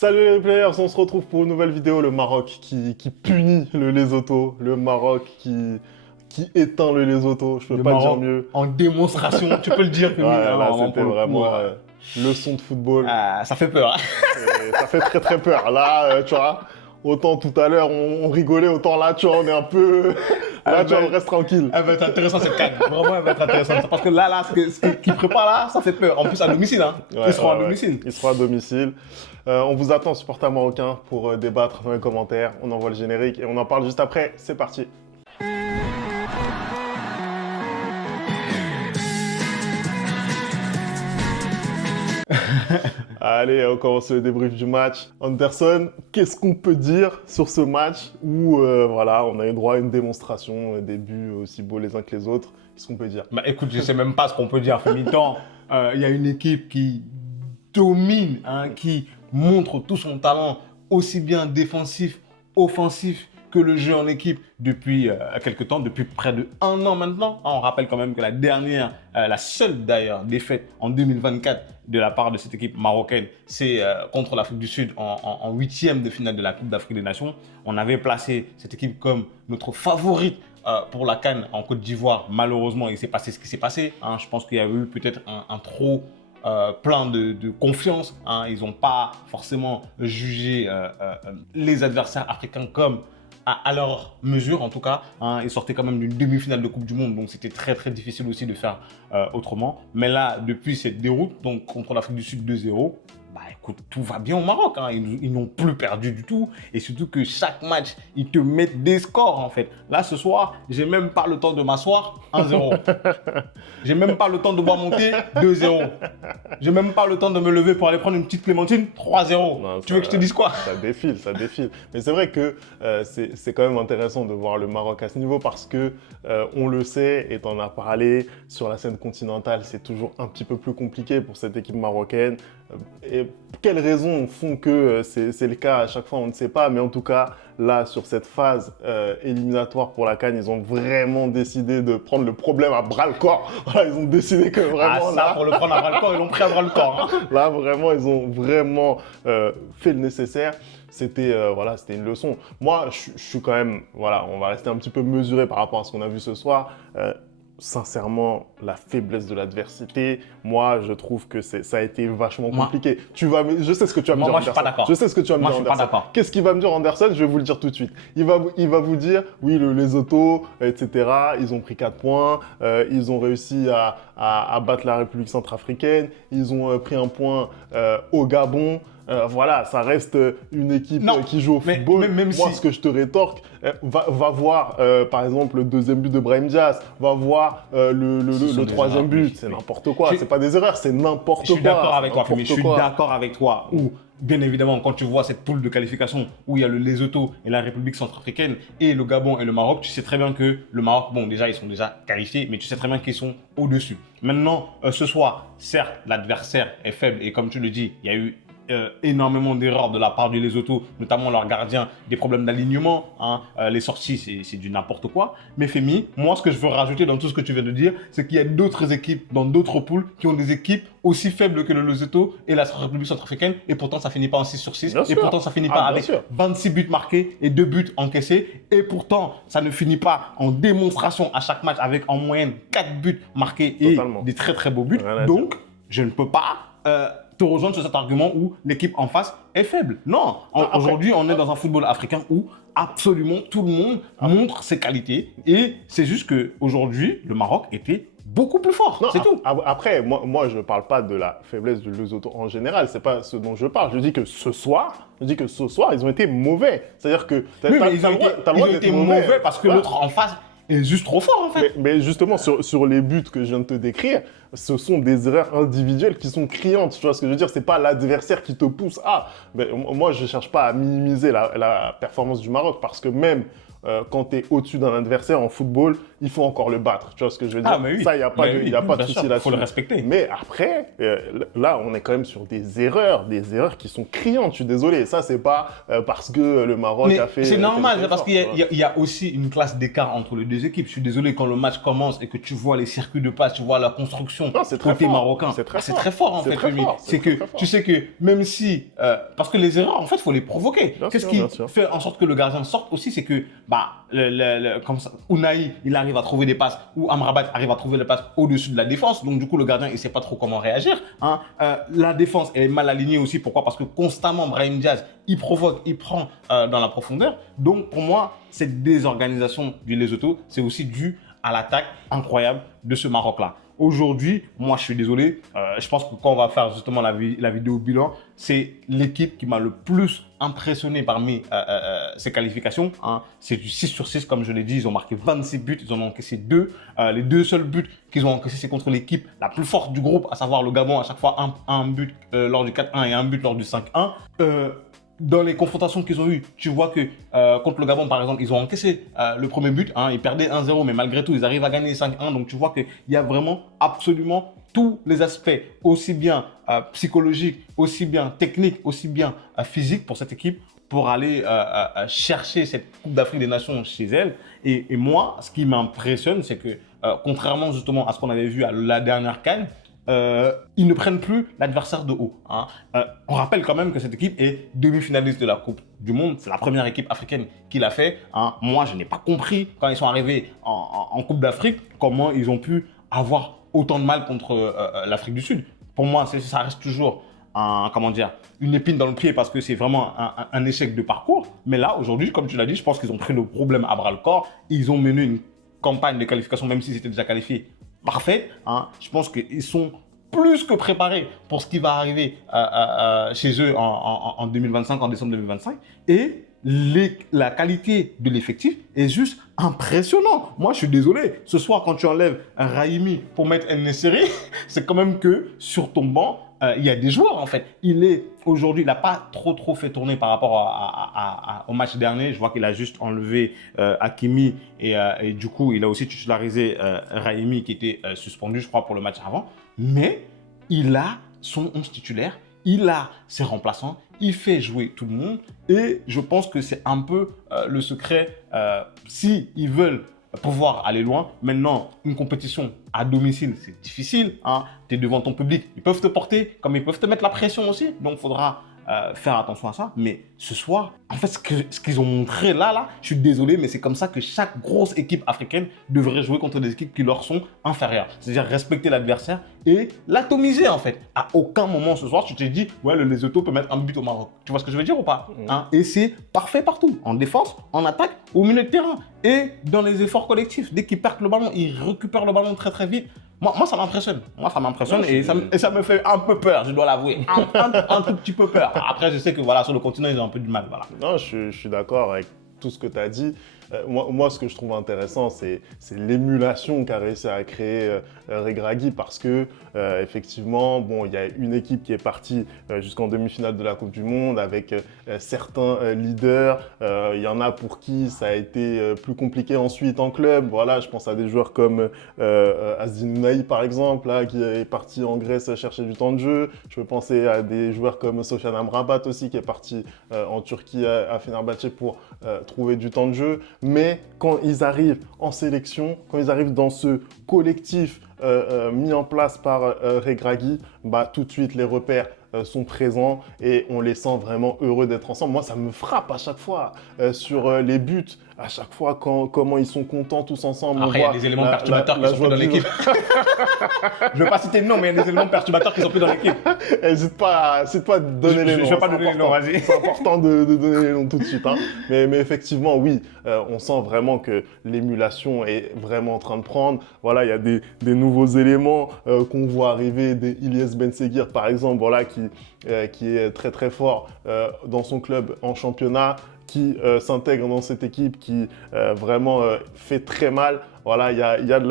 Salut les players, on se retrouve pour une nouvelle vidéo, le Maroc qui punit le Lesotho, le Maroc qui éteint le Lesotho, je peux Le pas dire Maroc mieux. en démonstration, tu peux le dire. Ouais, là Non, c'était pour le coup, vraiment leçon de football, ça fait peur. Hein. et ça fait très très peur. Là, tu vois, autant tout à l'heure on rigolait, autant là, tu vois, on est un peu... Là, tu vois, on reste tranquille. Elle va être intéressante cette canne. Vraiment, elle va être intéressante. Parce que là, ce qu'il prépare là, ça fait peur. En plus, à domicile, hein. Ouais, Ils seront à ouais. domicile. Ils seront à domicile. On vous attend, supporters marocains, pour débattre dans les commentaires. On envoie le générique et on en parle juste après. C'est parti. Allez, on commence le débrief du match. Anderson, qu'est-ce qu'on peut dire sur ce match où voilà, on a eu droit à une démonstration, des buts aussi beaux les uns que les autres. Qu'est-ce qu'on peut dire? Bah écoute, je sais même pas ce qu'on peut dire. Mi-temps, il y a une équipe qui domine, hein, qui montre tout son talent, aussi bien défensif, offensif que le jeu en équipe depuis quelques temps, depuis près de 1 an maintenant. On rappelle quand même que la dernière, la seule d'ailleurs défaite en 2024 de la part de cette équipe marocaine, c'est contre l'Afrique du Sud en 8e de finale de la Coupe d'Afrique des Nations. On avait placé cette équipe comme notre favorite pour la CAN en Côte d'Ivoire. Malheureusement, il s'est passé ce qui s'est passé. Hein. Je pense qu'il y a eu peut-être un trop plein de confiance. Hein. Ils n'ont pas forcément jugé les adversaires africains comme à leur mesure en tout cas. Hein. Ils sortaient quand même d'une demi-finale de Coupe du Monde, donc c'était très très difficile aussi de faire autrement. Mais là, depuis cette déroute, donc contre l'Afrique du Sud 2-0, bah écoute, tout va bien au Maroc. Hein. Ils n'ont plus perdu du tout. Et surtout que chaque match, ils te mettent des scores en fait. Là, ce soir, j'ai même pas le temps de m'asseoir, 1-0. J'ai même pas le temps de boire mon thé, 2-0. J'ai même pas le temps de me lever pour aller prendre une petite clémentine, 3-0. Tu veux que je te dise quoi? Ça défile, ça défile. Mais c'est vrai que c'est quand même intéressant de voir le Maroc à ce niveau parce que on le sait, et t'en as parlé, sur la scène continentale, c'est toujours un petit peu plus compliqué pour cette équipe marocaine. Et quelles raisons font que c'est le cas à chaque fois, on ne sait pas. Mais en tout cas, là, sur cette phase éliminatoire pour la CAN, ils ont vraiment décidé de prendre le problème à bras-le-corps. Voilà, ils ont décidé que vraiment ça, pour le prendre à bras-le-corps, ils l'ont pris à bras-le-corps. Hein. Là, vraiment, ils ont vraiment fait le nécessaire. C'était voilà, c'était une leçon. Moi, je suis quand même, voilà, on va rester un petit peu mesuré par rapport à ce qu'on a vu ce soir. Sincèrement, la faiblesse de l'adversité, moi, je trouve que ça a été vachement compliqué. Je sais ce que tu vas me dire, moi, je suis pas d'accord. Je sais ce que tu vas me dire, Anderson. Moi, je suis pas d'accord. Qu'est-ce qu'il va me dire, Anderson? Je vais vous le dire tout de suite. Il va vous dire, oui, le Lesotho, etc., ils ont pris 4 points, ils ont réussi à battre la République centrafricaine, ils ont pris un point au Gabon. Voilà, ça reste une équipe qui joue au football. Même moi, si... ce que je te rétorque, va voir, par exemple, le 2e but de Brahim Diaz, va voir le 3e but. C'est n'importe quoi. C'est pas des erreurs, c'est n'importe quoi. Je suis d'accord avec toi, Femi. Je suis d'accord avec toi. Ou, bien évidemment, quand tu vois cette poule de qualification où il y a le Lesotho et la République centrafricaine et le Gabon et le Maroc, tu sais très bien que le Maroc, bon, déjà, ils sont déjà qualifiés, mais tu sais très bien qu'ils sont au-dessus. Maintenant, ce soir, certes, l'adversaire est faible et comme tu le dis, il y a eu énormément d'erreurs de la part du Lesotho, notamment leur gardien, des problèmes d'alignement, hein, les sorties, c'est du n'importe quoi. Mais Femi, moi, ce que je veux rajouter dans tout ce que tu viens de dire, c'est qu'il y a d'autres équipes dans d'autres poules qui ont des équipes aussi faibles que le Lesotho et la République centrafricaine, et pourtant ça finit pas en 6/6, Bien et sûr. pourtant ça finit pas avec 26 buts marqués et 2 buts encaissés, et pourtant ça ne finit pas en démonstration à chaque match avec en moyenne 4 buts marqués et des très très beaux buts. Donc, je ne peux pas te rejoindre sur cet argument où l'équipe en face est faible. Non, aujourd'hui, on est dans un football africain où absolument tout le monde montre ses qualités. Et c'est juste qu'aujourd'hui, le Maroc était beaucoup plus fort. C'est tout. Après, moi, je ne parle pas de la faiblesse du Lesotho en général. C'est pas ce dont je parle. Je dis que ce soir, ils ont été mauvais. C'est-à-dire que ils ont été mauvais parce que l'autre en face est juste trop fort en fait. Mais justement, sur les buts que je viens de te décrire, ce sont des erreurs individuelles qui sont criantes. Tu vois ce que je veux dire? C'est pas l'adversaire qui te pousse à... moi, je cherche pas à minimiser la performance du Maroc parce que même quand tu es au-dessus d'un adversaire en football, il faut encore le battre. Tu vois ce que je veux dire? Oui. Ça, il n'y a pas de souci là-dessus. Il faut le respecter. Mais après, là, on est quand même sur des erreurs qui sont criantes. Je suis désolé. Ça, c'est pas parce que le Maroc a fait... C'est normal, parce qu'il y a aussi une classe d'écart entre les deux équipes. Je suis désolé, quand le match commence et que tu vois les circuits de passe, tu vois la construction construction Non, c'est très côté fort. marocain. C'est très C'est fort. très fort en C'est fait. très Femi. fort. C'est très, que très fort. tu sais que même si, parce que les erreurs en fait, il faut les provoquer. Bien Qu'est-ce sûr, qui bien sûr. fait en sorte que le gardien sorte aussi, c'est que comme ça, Unai, il arrive à trouver des passes ou Amrabat arrive à trouver les passes au-dessus de la défense. Donc du coup, le gardien, il sait pas trop comment réagir. Hein. La défense, elle est mal alignée aussi. Pourquoi? Parce que constamment, Brahim Diaz, il provoque, il prend dans la profondeur. Donc pour moi, cette désorganisation du Lesotho, c'est aussi dû à l'attaque incroyable de ce Maroc-là. Aujourd'hui, moi je suis désolé, je pense que quand on va faire justement la vidéo bilan, c'est l'équipe qui m'a le plus impressionné parmi ces qualifications. Hein. C'est du 6 sur 6, comme je l'ai dit, ils ont marqué 26 buts, ils en ont encaissé 2. Les 2 seuls buts qu'ils ont encaissés, c'est contre l'équipe la plus forte du groupe, à savoir le Gabon, à chaque fois un but lors du 4-1 et un but lors du 5-1. Dans les confrontations qu'ils ont eues, tu vois que contre le Gabon, par exemple, ils ont encaissé le premier but. Hein, ils perdaient 1-0, mais malgré tout, ils arrivent à gagner 5-1. Donc, tu vois qu'il y a vraiment absolument tous les aspects, aussi bien psychologiques, aussi bien techniques, aussi bien physiques pour cette équipe, pour aller chercher cette Coupe d'Afrique des Nations chez elle. Et moi, ce qui m'impressionne, c'est que contrairement justement à ce qu'on avait vu à la dernière CAN, ils ne prennent plus l'adversaire de haut. Hein. On rappelle quand même que cette équipe est demi-finaliste de la Coupe du Monde. C'est la première équipe africaine qui l'a fait. Hein. Moi, je n'ai pas compris quand ils sont arrivés en Coupe d'Afrique comment ils ont pu avoir autant de mal contre l'Afrique du Sud. Pour moi, ça reste toujours une épine dans le pied parce que c'est vraiment un échec de parcours. Mais là, aujourd'hui, comme tu l'as dit, je pense qu'ils ont pris le problème à bras le corps. Ils ont mené une campagne de qualification, même s'ils étaient déjà qualifiés, parfaite. Hein. Je pense qu'ils sont plus que préparés pour ce qui va arriver chez eux en 2025, en décembre 2025. Et la qualité de l'effectif est juste impressionnante. Moi, je suis désolé. Ce soir, quand tu enlèves un Raimi pour mettre un Nesseri, c'est quand même que sur ton banc, il y a des joueurs en fait. Aujourd'hui, il n'a pas trop fait tourner par rapport au match dernier. Je vois qu'il a juste enlevé Hakimi et du coup, il a aussi titularisé Raimi qui était suspendu, je crois, pour le match avant. Mais il a son 11 titulaire, il a ses remplaçants, il fait jouer tout le monde et je pense que c'est un peu le secret si ils veulent pouvoir aller loin. Maintenant, une compétition à domicile, c'est difficile. Hein. Tu es devant ton public, ils peuvent te porter, comme ils peuvent te mettre la pression aussi. Donc, il faudra faire attention à ça. Mais ce soir, en fait, ce qu'ils ont montré là, je suis désolé, mais c'est comme ça que chaque grosse équipe africaine devrait jouer contre des équipes qui leur sont inférieures. C'est-à-dire respecter l'adversaire et l'atomiser, en fait. À aucun moment ce soir, tu t'es dit, ouais, le Lesotho peut mettre un but au Maroc. Tu vois ce que je veux dire ou pas? Hein? Et c'est parfait partout. En défense, en attaque, au milieu de terrain et dans les efforts collectifs. Dès qu'ils perdent le ballon, ils récupèrent le ballon très vite. Moi, ça m'impressionne. Moi, ça m'impressionne et ça me fait un peu peur, je dois l'avouer. Un tout petit peu peur. Après, je sais que voilà, sur le continent, ils ont un peu du mal. Voilà. Non, je suis d'accord avec tout ce que tu as dit. Moi, ce que je trouve intéressant, c'est l'émulation qu'a réussi à créer Regragui parce que, effectivement, bon, il y a une équipe qui est partie jusqu'en demi-finale de la Coupe du Monde avec certains leaders. Il y en a pour qui ça a été plus compliqué ensuite en club. Voilà, je pense à des joueurs comme Azdin Ounahi, par exemple, là, qui est parti en Grèce chercher du temps de jeu. Je peux penser à des joueurs comme Sofiane Amrabat aussi, qui est parti en Turquie à Fenerbahçe pour trouver du temps de jeu. Mais quand ils arrivent en sélection, quand ils arrivent dans ce collectif mis en place par Regragui, bah, tout de suite les repères sont présents et on les sent vraiment heureux d'être ensemble. Moi, ça me frappe à chaque fois sur les buts, à chaque fois comment ils sont contents tous ensemble. Après, il y a des éléments perturbateurs qui sont plus dans l'équipe. Je ne veux pas citer de nom, mais il y a des éléments perturbateurs qui sont plus dans l'équipe. N'hésite pas à donner les noms. Je ne vais pas donner les noms, vas-y. C'est important de donner les noms tout de suite. Hein. Mais effectivement, oui, on sent vraiment que l'émulation est vraiment en train de prendre. Voilà, il y a des nouveaux éléments qu'on voit arriver, des Ilyes Benseghir par exemple, voilà, qui est très très fort dans son club en championnat, qui s'intègre dans cette équipe, qui vraiment fait très mal. Voilà, il y a de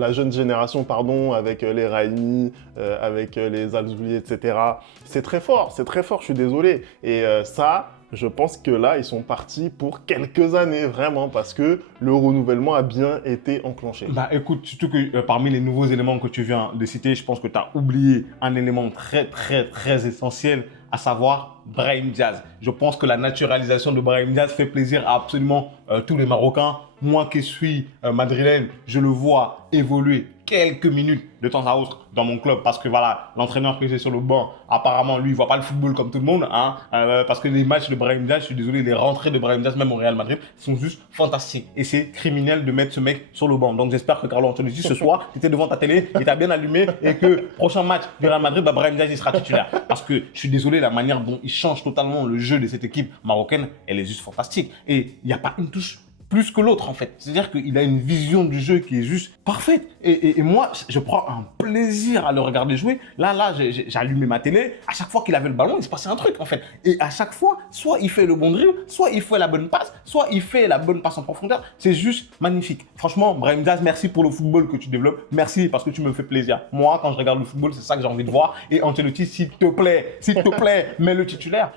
la jeune génération, pardon, avec les Raimi, avec les Alzouli, etc. C'est très fort, je suis désolé. Et ça, je pense que là, ils sont partis pour quelques années, vraiment, parce que le renouvellement a bien été enclenché. Bah écoute, surtout que parmi les nouveaux éléments que tu viens de citer, je pense que tu as oublié un élément très, très, très essentiel, à savoir Brahim Diaz. Je pense que la naturalisation de Brahim Diaz fait plaisir à absolument tous les Marocains. moi qui suis madrilène, je le vois évoluer quelques minutes de temps à autre dans mon club parce que voilà, l'entraîneur que j'ai sur le banc, apparemment, lui, il voit pas le football comme tout le monde, hein, parce que les matchs de Brahim Diaz, je suis désolé, les rentrées de Brahim Diaz, même au Real Madrid, sont juste fantastiques. Et c'est criminel de mettre ce mec sur le banc. Donc j'espère que Carlo Ancelotti, ce soir, tu étais devant ta télé, il t'a bien allumé et que prochain match du Real Madrid, bah, Brahim Diaz, il sera titulaire. Parce que je suis désolé, la manière dont il change totalement le jeu de cette équipe marocaine, elle est juste fantastique. Et il n'y a pas une touche plus que l'autre en fait. C'est-à-dire qu'il a une vision du jeu qui est juste parfaite. Et moi, je prends un plaisir à le regarder jouer. Là, j'ai allumé ma télé. À chaque fois qu'il avait le ballon, il se passait un truc en fait. Et à chaque fois, soit il fait le bon dribble, soit il fait la bonne passe, soit il fait la bonne passe en profondeur. C'est juste magnifique. Franchement, Brahim Diaz, merci pour le football que tu développes. Merci parce que tu me fais plaisir. Moi, quand je regarde le football, c'est ça que j'ai envie de voir. Et Ancelotti, s'il te plaît, mets le titulaire.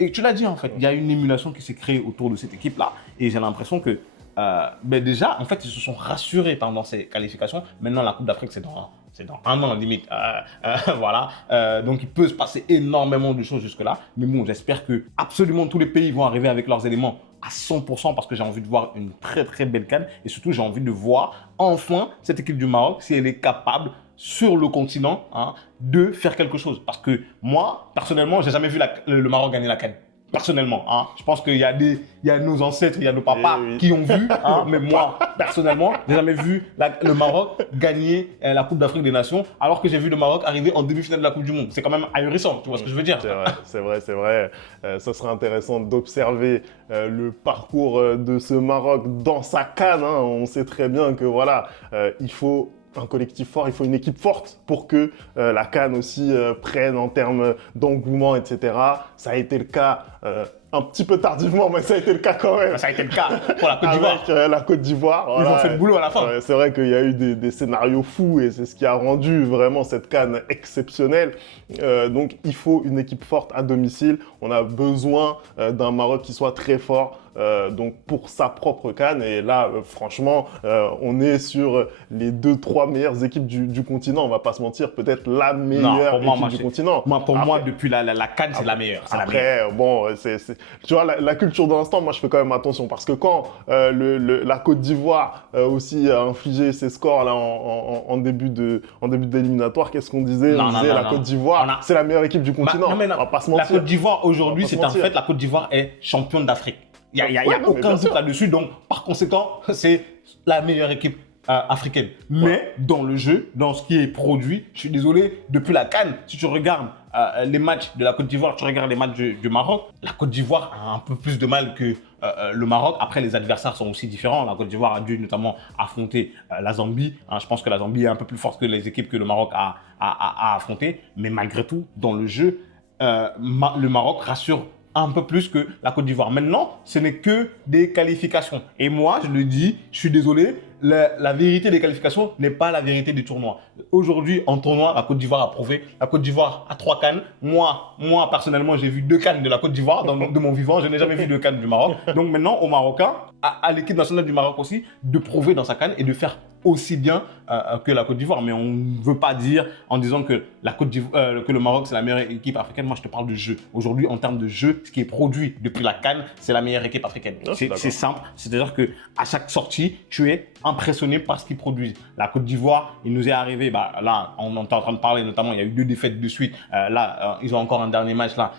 Et tu l'as dit en fait, il y a une émulation qui s'est créée autour de cette équipe-là. Et j'ai l'impression que déjà, en fait, ils se sont rassurés pendant ces qualifications. Maintenant, la Coupe d'Afrique, c'est dans un an limite. Voilà. Donc, il peut se passer énormément de choses jusque-là. Mais bon, j'espère que absolument tous les pays vont arriver avec leurs éléments à 100% parce que j'ai envie de voir une très très belle CAN. Et surtout, j'ai envie de voir enfin cette équipe du Maroc, si elle est capable sur le continent de faire quelque chose. Parce que moi, personnellement, j'ai jamais vu le Maroc gagner la CAN. Personnellement, je pense qu'il y a nos ancêtres, il y a nos papas qui ont vu, mais moi, personnellement, j'ai jamais vu le Maroc gagner la Coupe d'Afrique des Nations, alors que j'ai vu le Maroc arriver en demi-finale de la Coupe du Monde. C'est quand même ahurissant, tu vois ce que je veux dire? C'est vrai. Ça serait intéressant d'observer le parcours de ce Maroc dans sa CAN. On sait très bien que voilà, il faut un collectif fort, il faut une équipe forte pour que la CAN aussi prenne en termes d'engouement, etc. Ça a été le cas un petit peu tardivement, mais ça a été le cas quand même. Ça a été le cas pour la Côte d'Ivoire. Avec la Côte d'Ivoire. Ils ont fait le boulot à la fin. C'est vrai qu'il y a eu des scénarios fous et c'est ce qui a rendu vraiment cette CAN exceptionnelle. Donc il faut une équipe forte à domicile. On a besoin d'un Maroc qui soit très fort. Donc pour sa propre CAN et là franchement on est sur les 2-3 meilleures équipes du continent, on va pas se mentir, peut-être la meilleure équipe du continent. Pour moi depuis la CAN c'est la meilleure. Après bon tu vois la culture de l'instant, moi je fais quand même attention parce que quand la Côte d'Ivoire aussi a infligé ses scores là en début d'éliminatoire, qu'est-ce qu'on disait? On disait la Côte d'Ivoire c'est la meilleure équipe du continent. On va pas se mentir. La Côte d'Ivoire aujourd'hui c'est un fait, la Côte d'Ivoire est championne d'Afrique. Il n'y a aucun doute là-dessus. Donc, par conséquent, c'est la meilleure équipe africaine. Mais dans le jeu, dans ce qui est produit, je suis désolé, depuis la CAN, si tu regardes les matchs de la Côte d'Ivoire, tu regardes les matchs du Maroc, la Côte d'Ivoire a un peu plus de mal que le Maroc. Après, les adversaires sont aussi différents. La Côte d'Ivoire a dû notamment affronter la Zambie. Je pense que la Zambie est un peu plus forte que les équipes que le Maroc a affrontées. Mais malgré tout, dans le jeu, le Maroc rassure un peu plus que la Côte d'Ivoire. Maintenant, ce n'est que des qualifications. Et moi, je le dis, je suis désolé, la vérité des qualifications n'est pas la vérité des tournois. Aujourd'hui, en tournoi, la Côte d'Ivoire a prouvé. La Côte d'Ivoire a 3 CAN. Moi, personnellement, j'ai vu 2 CAN de la Côte d'Ivoire de mon vivant. Je n'ai jamais vu 2 CAN du Maroc. Donc maintenant, aux Marocains, à l'équipe nationale du Maroc aussi, de prouver dans sa CAN et de faire aussi bien que la Côte d'Ivoire. Mais on ne veut pas dire en disant que que le Maroc c'est la meilleure équipe africaine. Moi je te parle de jeu. Aujourd'hui en termes de jeu, ce qui est produit depuis la CAN, c'est la meilleure équipe africaine. C'est simple. C'est-à-dire qu'à chaque sortie, tu es impressionné par ce qu'ils produisent. La Côte d'Ivoire, il nous est arrivé, là on est en train de parler notamment, il y a eu 2 défaites de suite. Ils ont encore un dernier match là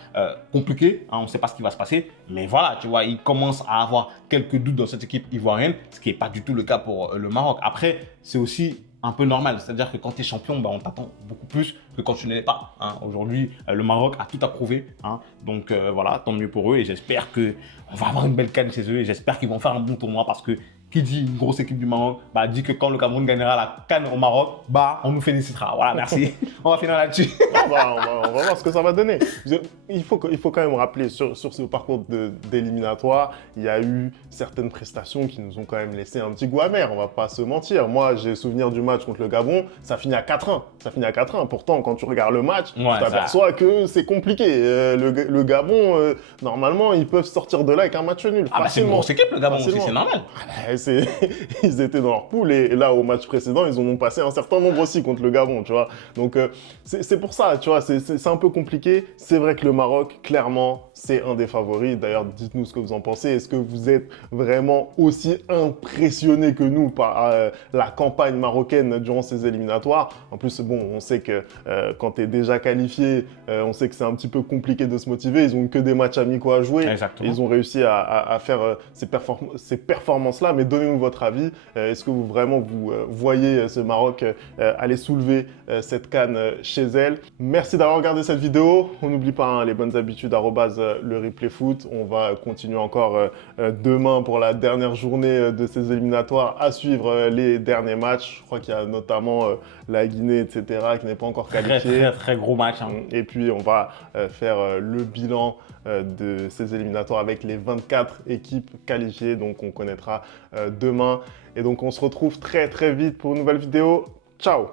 compliqué. On ne sait pas ce qui va se passer. Mais voilà, tu vois, ils commencent à avoir quelques doutes dans cette équipe ivoirienne, ce qui n'est pas du tout le cas pour le Maroc. Après, c'est aussi un peu normal. C'est-à-dire que quand tu es champion, on t'attend beaucoup plus que quand tu ne l'es pas. Aujourd'hui, le Maroc a tout approuvé. Donc voilà, tant mieux pour eux. Et j'espère qu'on va avoir une belle CAN chez eux. Et j'espère qu'ils vont faire un bon tournoi parce que qui dit une grosse équipe du Maroc, dit que quand le Cameroun gagnera la CAN au Maroc, on nous félicitera. Voilà, merci. On va finir là-dessus. On va voir ce que ça va donner. Il faut quand même rappeler, sur ce parcours d'éliminatoire, il y a eu certaines prestations qui nous ont quand même laissé un petit goût amer, on va pas se mentir. Moi, j'ai souvenir du match contre le Gabon, ça finit à 4-1. Pourtant, quand tu regardes le match, tu t'aperçois que c'est compliqué. Le Gabon, normalement, ils peuvent sortir de là avec un match nul. C'est une grosse équipe, le Gabon aussi, c'est normal. ils étaient dans leur poule et là, au match précédent, ils en ont passé un certain nombre aussi contre le Gabon, tu vois. Donc, c'est pour ça, tu vois, c'est un peu compliqué. C'est vrai que le Maroc, clairement, c'est un des favoris. D'ailleurs, dites-nous ce que vous en pensez. Est-ce que vous êtes vraiment aussi impressionné que nous par la campagne marocaine durant ces éliminatoires? En plus, bon, on sait que quand tu es déjà qualifié, on sait que c'est un petit peu compliqué de se motiver. Ils n'ont que des matchs amicaux à jouer. Exactement. Ils ont réussi à faire ces performances-là. Mais donnez-nous votre avis. Est-ce que vous vraiment vous voyez ce Maroc aller soulever cette CAN chez elle? Merci d'avoir regardé cette vidéo. On n'oublie pas hein, les bonnes habitudes le replay foot. On va continuer encore demain pour la dernière journée de ces éliminatoires à suivre les derniers matchs. Je crois qu'il y a notamment la Guinée, etc. qui n'est pas encore qualifiée. Très, très gros match. Hein. Et puis, on va faire le bilan de ces éliminatoires avec les 24 équipes qualifiées. Donc, on connaîtra demain. Et donc, on se retrouve très, très vite pour une nouvelle vidéo. Ciao!